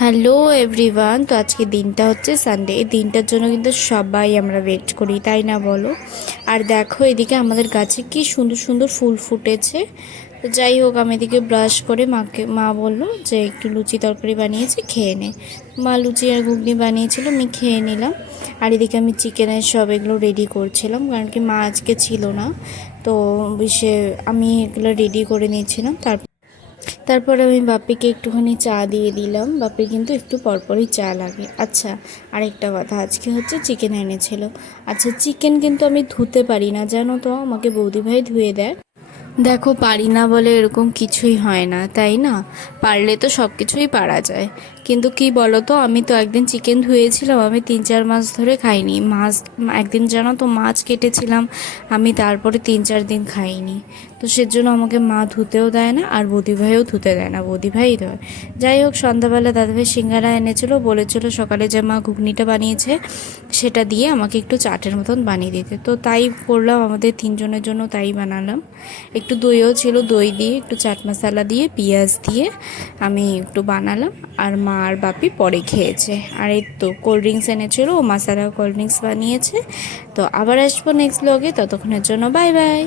Hello everyone. তো আজকে দিনটা হচ্ছে সানডে। এই দিনটার জন্য কিন্তু সবাই আমরা ওয়েট করি, তাই না বলো? আর দেখো এদিকে আমাদের গাছে কি সুন্দর সুন্দর ফুল ফুটেছে। তো যাই হোক, আমি এদিকে ব্রাশ করে মা বললো যে একটু লুচি তরকারি বানিয়েছে, খেয়ে নে। মা লুচি আর ঘুগনি বানিয়েছিল, আমি খেয়ে নিলাম। আর এদিকে আমি চিকেনের সব এগুলো রেডি করছিলাম, কারণ কি মা আজকে ছিল না। তো সে আমি এগুলো রেডি করে নিয়েছিলাম। তারপর আমি বাপিকে একটুখানি চা দিয়ে দিলাম। বাপির কিন্তু একটু পরপরই চা লাগে। আচ্ছা, আরেকটা কথা, আজকে হচ্ছে চিকেন এনেছিল। আচ্ছা, চিকেন কিন্তু আমি ধুতে পারি না, জানো তো, আমাকে বৌদিভাই ধুয়ে দেয়। দেখো, পারি না বলে এরকম কিছুই হয় না, তাই না? পারলে তো সব কিছুই পারা যায়। কিন্তু কি বলো তো, আমি তো একদিন চিকেন ধুয়েছিলাম, আমি 3-4 মাস ধরে খাইনি মাছ। একদিন জানো তো মাছ কেটেছিলাম আমি, তারপরে 3-4 দিন খাইনি। তো সেজন্য আমাকে মা ধুতেও দেয় না, আর বৌদিভাইও ধুতে দেয় না, বৌদিভাই ধয়। যাই হোক, সন্ধ্যাবেলা দাদাভাই সিঙ্গারা এনেছিল, বলেছিল সকালে যে মা ঘুগনিটা বানিয়েছে সেটা দিয়ে আমাকে একটু চাটের মতন বানিয়ে দিতে। তো তাই করলাম, আমাদের 3জনের জন্য তাই বানালাম। একটু দইও ছিল, দই দিয়ে একটু চাট মশলা দিয়ে পেঁয়াজ দিয়ে আমি একটু বানালাম। আর মা আর বাপি পরে খেয়েছে। আর এই তো কোল্ড ড্রিঙ্কস এনেছিল, ও মশালা কোল্ড ড্রিঙ্কস বানিয়েছে। তো আবার আসবো নেক্সট ব্লগে, ততক্ষণের জন্য বাই বাই।